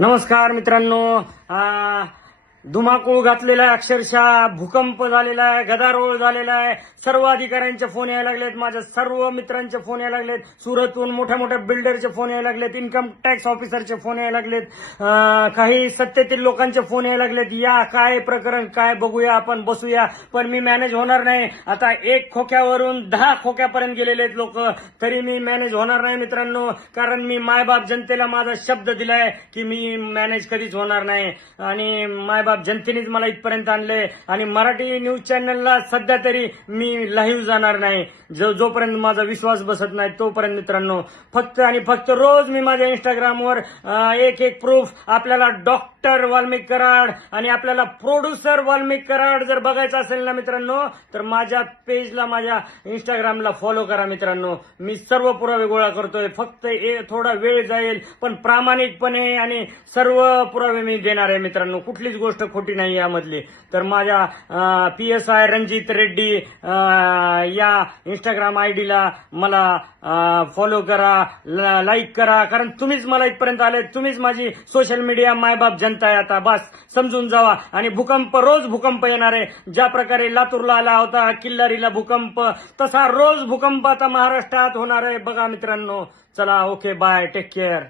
नमस्कार मित्रांनो. धुमाकूळ घातलेला आहे, अक्षरशः भूकंप झालेला आहे, गदारोळ झालेला आहे. सर्व अधिकाऱ्यांचे फोन यायला लागलेत, माझ्या सर्व मित्रांचे फोन यायला लागलेत, सुरतहून मोठ्या मोठ्या बिल्डरचे फोन यायला लागलेत, इन्कम टॅक्स ऑफिसरचे फोन यायला लागलेत, काही सत्तेतील लोकांचे फोन यायला लागलेत. या काय प्रकरण काय बघूया, आपण बसूया. पण मी मॅनेज होणार नाही. आता एक खोक्यावरून 10 खोक्यापर्यंत गेलेले आहेत लोक, तरी मी मॅनेज होणार नाही मित्रांनो. कारण मी मायबाप जनतेला माझा शब्द दिलाय की मी मॅनेज कधीच होणार नाही. आणि मायबाप जनतेनेच मला इथपर्यंत आणले. आणि मराठी न्यूज चॅनलला सध्या तरी मी लाईव्ह जाणार नाही. जोपर्यंत माझा विश्वास बसत नाही तोपर्यंत मित्रांनो. फक्त आणि फक्त रोज मी माझ्या इंस्टाग्रामवर एक एक प्रूफ आपल्याला डॉक्टर वाल्मिक कराड आणि आपल्याला प्रोड्युसर वाल्मिक कराड जर बघायचं असेल ना मित्रांनो, तर माझ्या पेजला, माझ्या इंस्टाग्रामला फॉलो करा मित्रांनो. मी सर्व पुरावे गोळा करतोय. फक्त थोडा वेळ जाईल, पण प्रामाणिकपणे आणि सर्व पुरावे मी देणार आहे मित्रांनो. कुठलीच गोष्ट खोटी नाही यामधली. तर माझ्या PSI रणजित रेड्डी या इंस्टाग्राम आयडीला मला फॉलो करा, लाईक करा. कारण तुम्हीच मला इथपर्यंत आले, तुम्हीच माझी सोशल मीडिया मायबाप जनता आहे. आता बस समजून जावा. आणि भूकंप, रोज भूकंप येणार आहे. ज्या प्रकारे लातूरला आला होता, किल्लारीला भूकंप, तसा रोज भूकंप आता महाराष्ट्रात होणार आहे. बघा मित्रांनो. चला, ओके, बाय, टेक केअर.